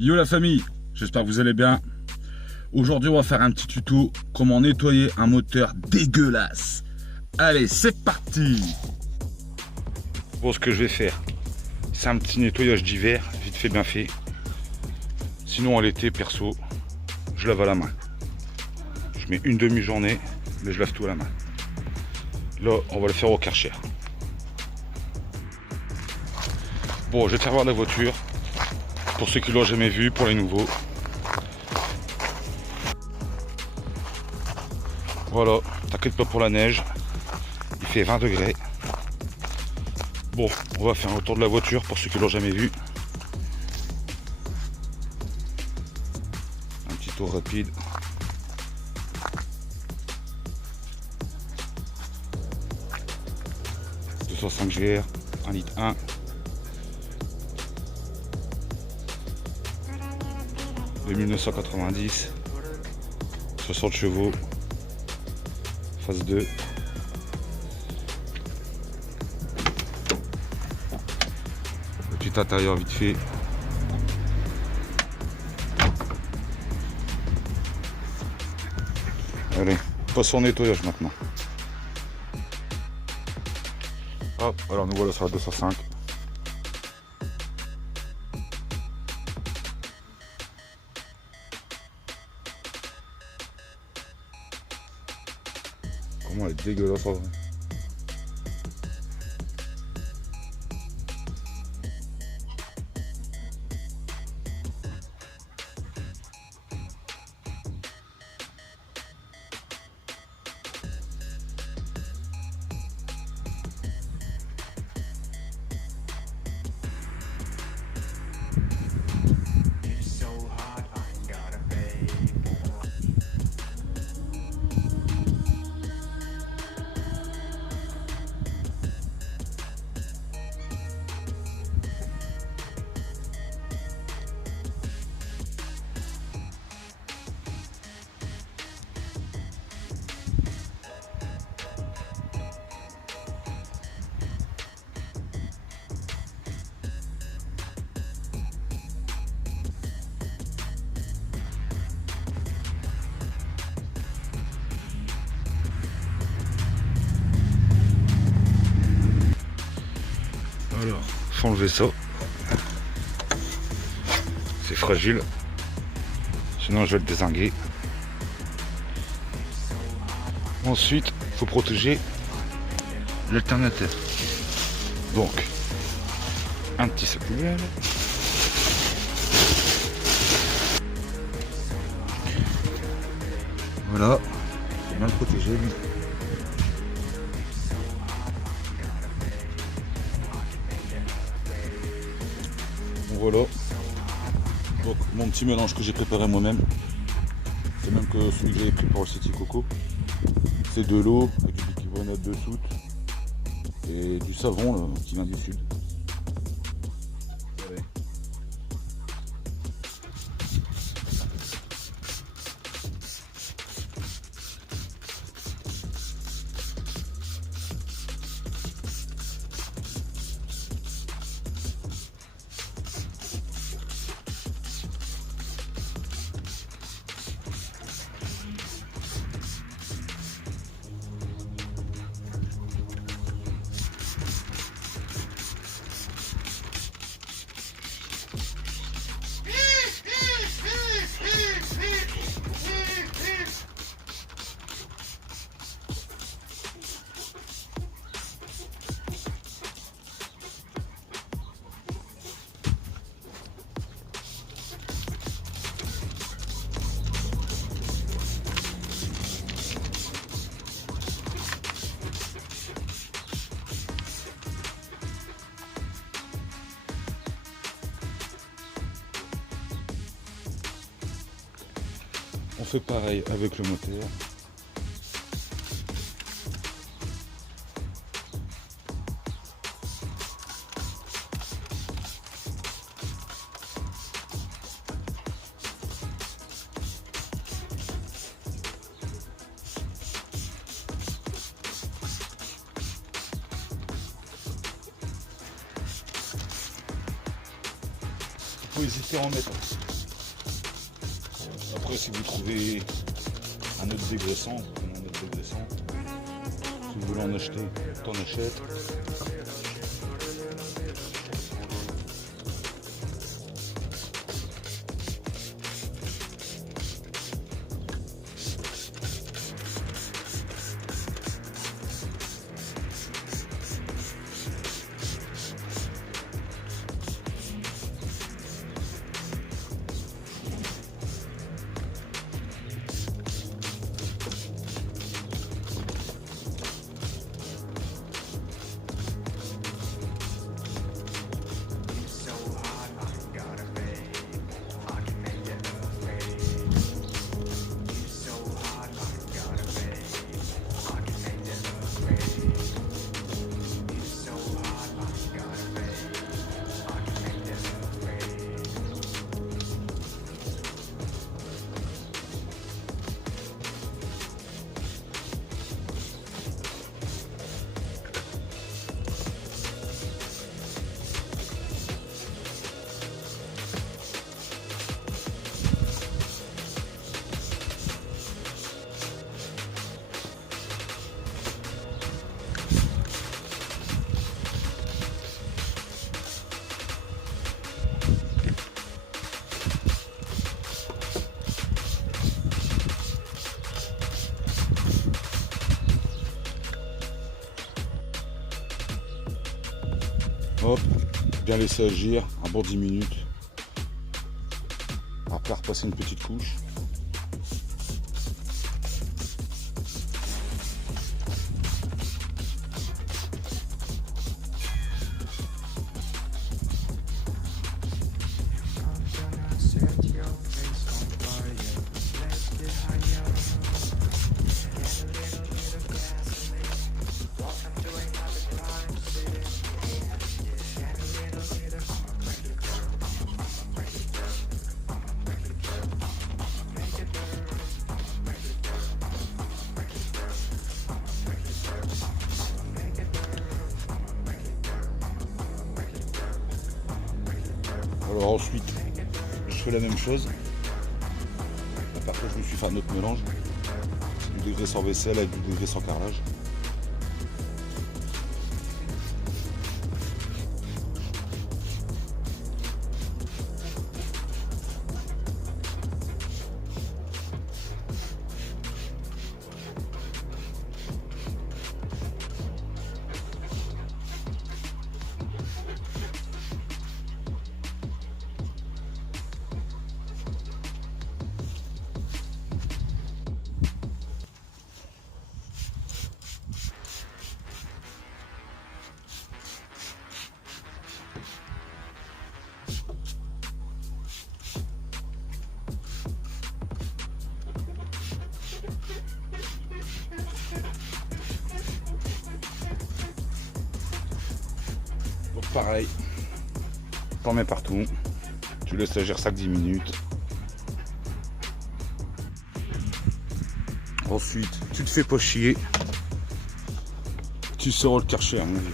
Yo la famille, j'espère que vous allez bien. Aujourd'hui on va faire un petit tuto comment nettoyer un moteur dégueulasse. Allez, c'est parti. Bon, ce que je vais faire, c'est un petit nettoyage d'hiver, vite fait bien fait. Sinon à l'été, perso, je lave à la main. Je mets une demi-journée, mais je lave tout à la main. Là, on va le faire au Karcher. Bon, je vais te faire voir la voiture. Pour ceux qui l'ont jamais vu, pour les nouveaux. Voilà, t'inquiète pas pour la neige. Il fait 20 degrés. Bon, on va faire un tour de la voiture pour ceux qui l'ont jamais vu. Un petit tour rapide. « 205 GR, 1 litre 1. De 1990, 60 chevaux, phase 2. Le petit intérieur vite fait. Allez, passons au nettoyage maintenant. Hop, alors nous voilà sur la 205. Comment elle est dégueulasse en vrai. Alors, faut enlever ça. C'est fragile. Sinon je vais le dézinguer. Ensuite, il faut protéger l'alternateur. Donc, un petit sac poubelle. Voilà, bien le protéger lui. Voilà, donc mon petit mélange que j'ai préparé moi-même, c'est même que celui que j'avais pris pour le City Coco, c'est de l'eau avec du bicarbonate de soude et du savon là, qui vient du sud. Allez. On fait pareil avec le moteur. faut hésiter à en mettre. Après, si vous trouvez un autre dégraissant, prenez un autre dégraissant. Si vous voulez en acheter, t'en achètes. Hop, bien laisser agir, un bon 10 minutes. Après repasser une petite couche. Alors ensuite, je fais la même chose. Par contre, je me suis fait un autre mélange. Du dégraissant vaisselle avec du dégraissant carrelage. Pareil, t'en mets partout, tu laisses agir 5-10 minutes. Ensuite, tu te fais pas chier, tu sors le Karcher, mon vieux.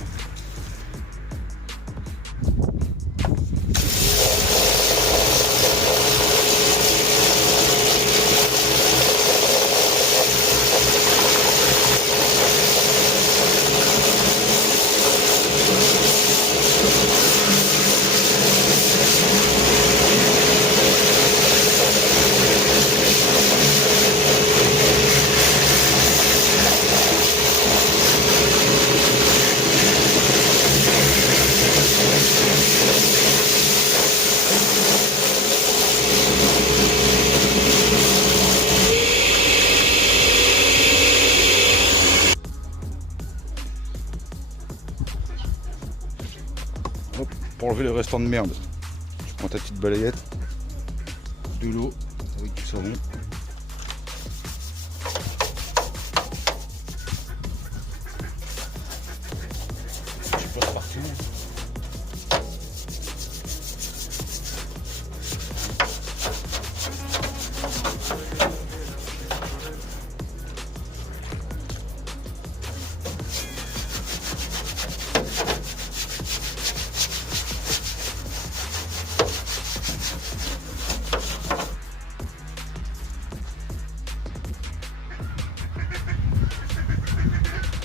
Hop, pour enlever le restant de merde, tu prends ta petite balayette, de l'eau avec du savon. Tu passes partout.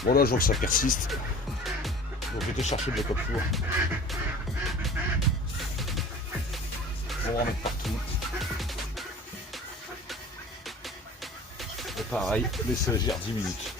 Bon là je vois que ça persiste. Donc je vais te chercher le coque four. On va en mettre partout. Et pareil, laisser agir 10 minutes.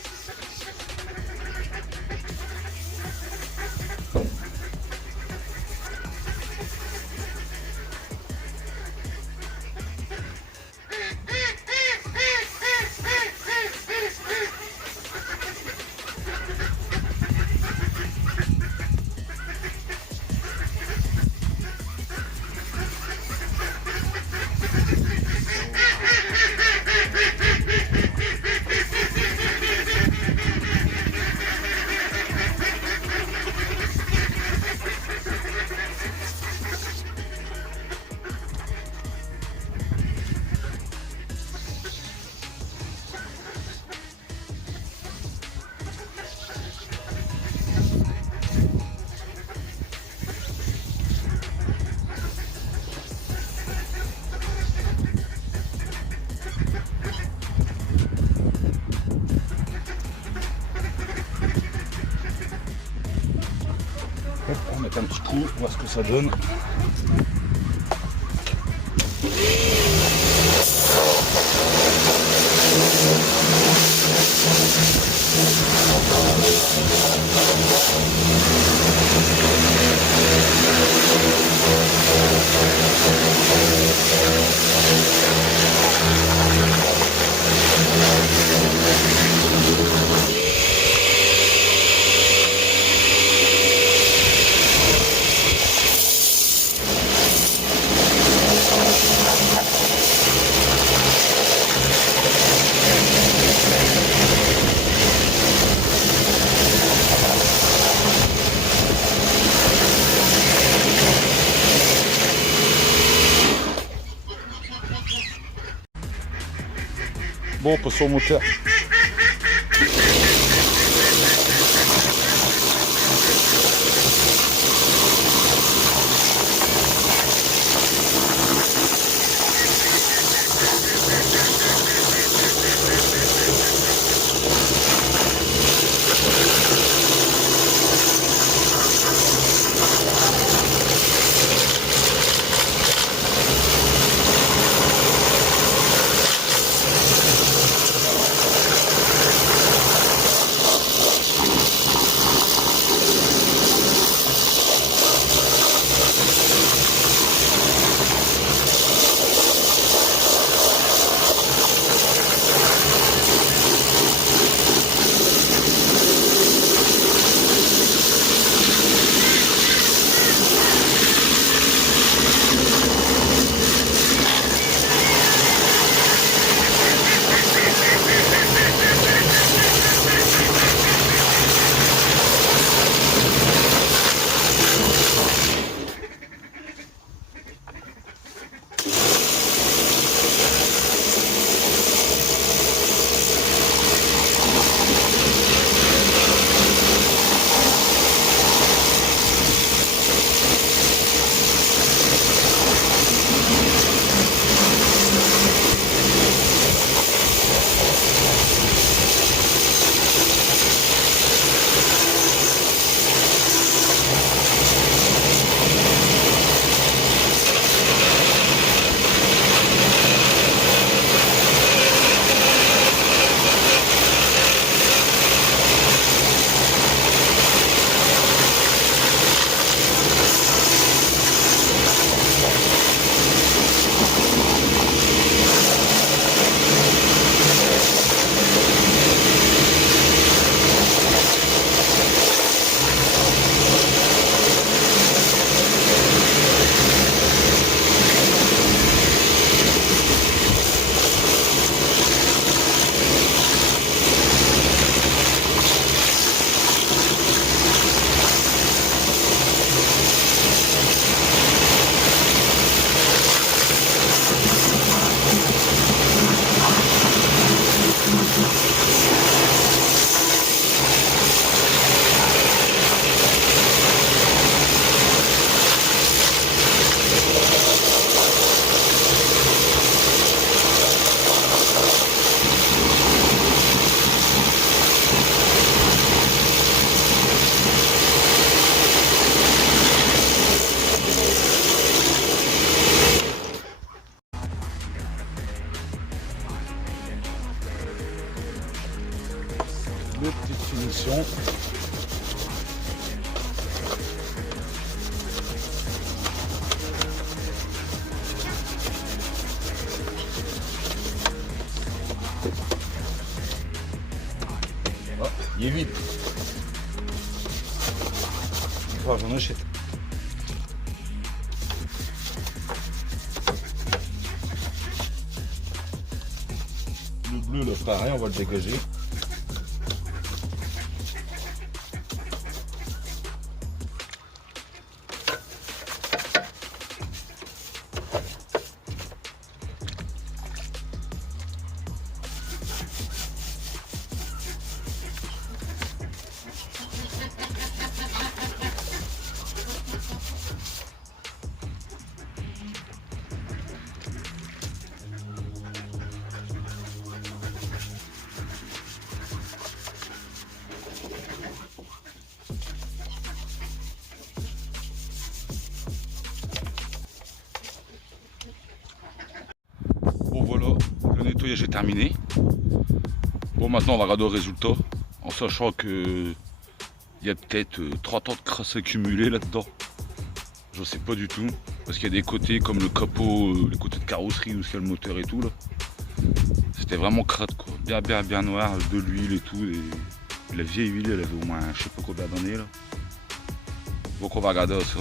On va mettre un petit coup, voir ce que ça donne. Bon, passons au moteur. falloir que j'en achète. Le bleu, là, pareil, on va le dégager. Bon voilà, le nettoyage est terminé. Bon maintenant on va regarder le résultat, en sachant que il y a peut-être 30 ans de crasse accumulée là-dedans. Je sais pas du tout, parce qu'il y a des côtés comme le capot, les côtés de carrosserie où il y a le moteur et tout là. C'était vraiment crade quoi, bien noir, de l'huile et tout. Et la vieille huile elle avait au moins je sais pas combien d'années là. Donc on va regarder ça.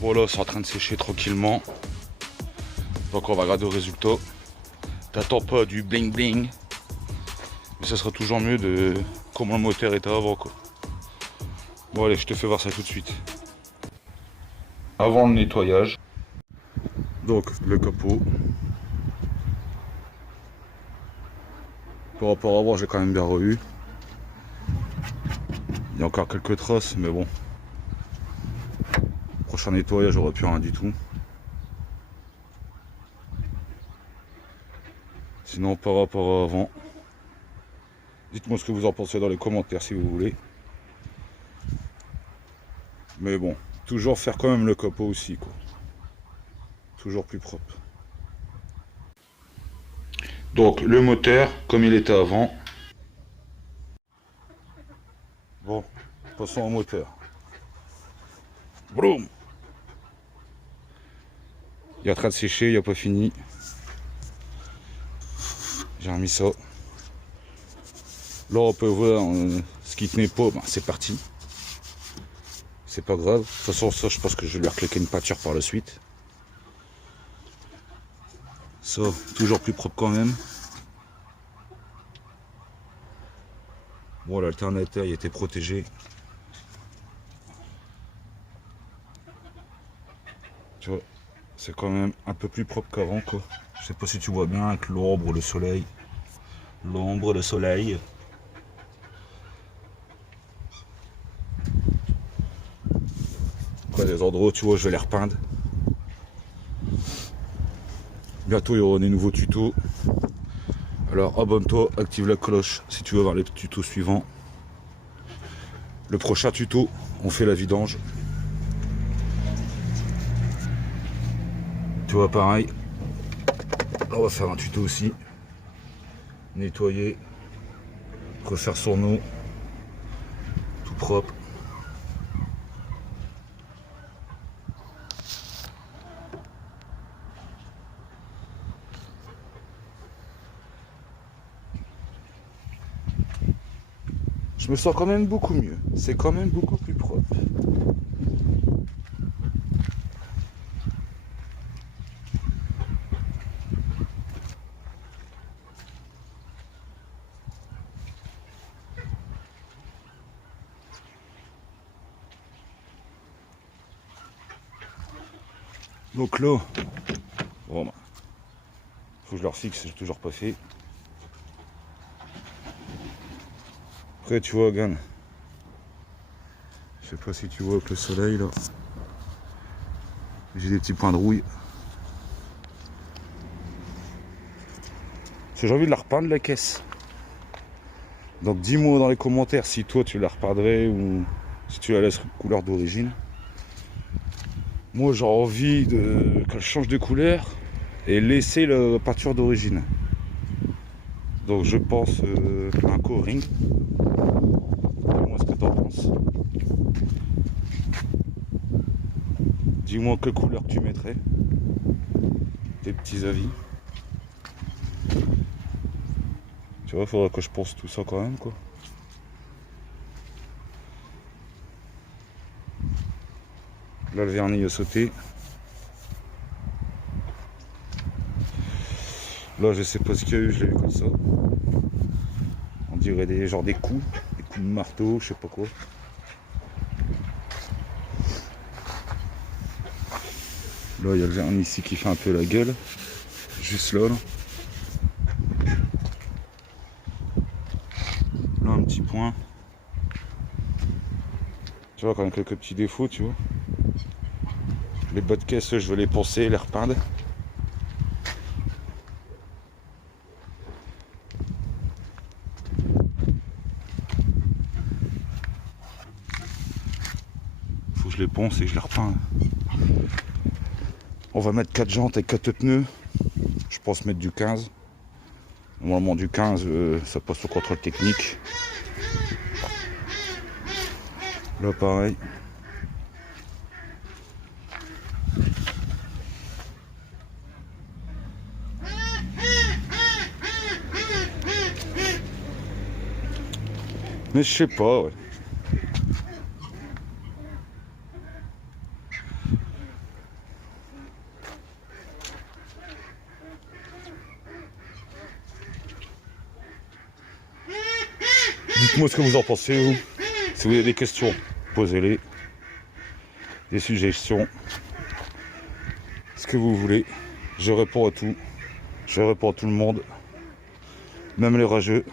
Voilà, c'est en train de sécher tranquillement. Donc on va regarder le résultat. T'attends pas du bling bling, mais ça sera toujours mieux de comment le moteur était avant quoi. Bon allez, je te fais voir ça tout de suite. Avant le nettoyage, donc le capot. Par rapport à avant, j'ai quand même bien revu. Il y a encore quelques traces, mais bon. Prochain nettoyage, j'aurais plus rien du tout. Sinon, par rapport à avant, dites-moi ce que vous en pensez dans les commentaires si vous voulez. Mais bon, toujours faire quand même le capot aussi, quoi. Toujours plus propre. Donc, le moteur, comme il était avant. Bon, passons au moteur. Boum! Il est en train de sécher, il n'a pas fini. J'ai remis ça. Là, on peut voir ce qui tenait pas, ben, c'est parti. C'est pas grave. De toute façon, ça, je pense que je vais lui recliquer une peinture par la suite. Ça, toujours plus propre quand même. Bon, l'alternateur, il était protégé. Tu vois, c'est quand même un peu plus propre qu'avant, quoi. Je sais pas si tu vois bien avec l'ombre, le soleil. L'ombre, le soleil. Après, des endroits, tu vois, je vais les repeindre. Bientôt, il y aura des nouveaux tutos. Alors, abonne-toi, active la cloche si tu veux voir les tutos suivants. Le prochain tuto, on fait la vidange. Tu vois, pareil. Là, on va faire un tuto aussi. Nettoyer. Refaire son eau. Tout propre. Je me sens quand même beaucoup mieux. C'est quand même beaucoup plus propre. Donc là, bon, bah, faut que je leur fixe, j'ai toujours pas fait. Après, tu vois, Gan, je sais pas si tu vois avec le soleil là, j'ai des petits points de rouille. J'ai envie de la repeindre la caisse. Donc dis-moi dans les commentaires si toi tu la repeindrais ou si tu la laisses couleur d'origine. Moi j'ai envie qu'elle change de couleur et laisser la peinture d'origine. Donc je pense un covering. Dis-moi ce que t'en penses. Dis-moi quelle couleur tu mettrais. Tes petits avis. Tu vois, il faudrait que je pense tout ça quand même quoi. Là, le vernis a sauté. Là, je sais pas ce qu'il y a eu, je l'ai vu comme ça. On dirait des coups de marteau, je sais pas quoi. Là, il y a le vernis ici qui fait un peu la gueule. Juste là. Là, un petit point. Tu vois, quand même quelques petits défauts, tu vois. Les bas de caisse, je vais les poncer, les repeindre. Faut que je les ponce et que je les repeins. On va mettre 4 jantes et 4 pneus. Je pense mettre du 15. Normalement du 15, ça passe au contrôle technique. Là pareil. Mais je sais pas, ouais. Dites-moi ce que vous en pensez, vous. Si vous avez des questions, posez-les. Des suggestions. Ce que vous voulez. Je réponds à tout. Je réponds à tout le monde. Même les rageux.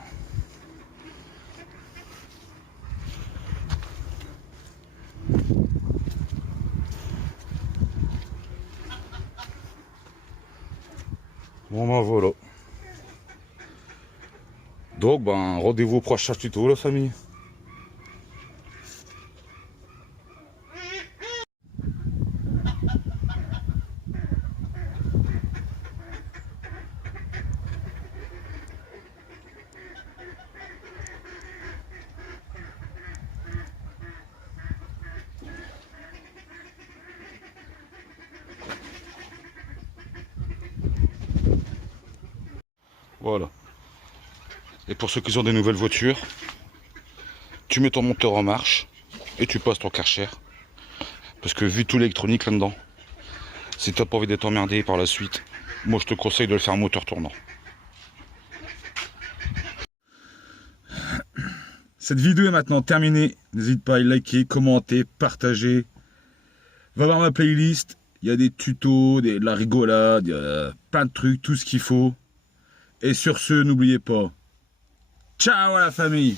Bon ben voilà. Donc ben rendez-vous au prochain tuto la famille. Voilà. Et pour ceux qui ont des nouvelles voitures, tu mets ton moteur en marche et tu passes ton Karcher. Parce que vu tout l'électronique là-dedans, si t'as pas envie d'être emmerdé par la suite, moi je te conseille de le faire en moteur tournant. Cette vidéo est maintenant terminée. N'hésite pas à liker, commenter, partager. Va voir ma playlist. Il y a des tutos, de la rigolade, il y a plein de trucs, tout ce qu'il faut. Et sur ce, n'oubliez pas. Ciao à la famille!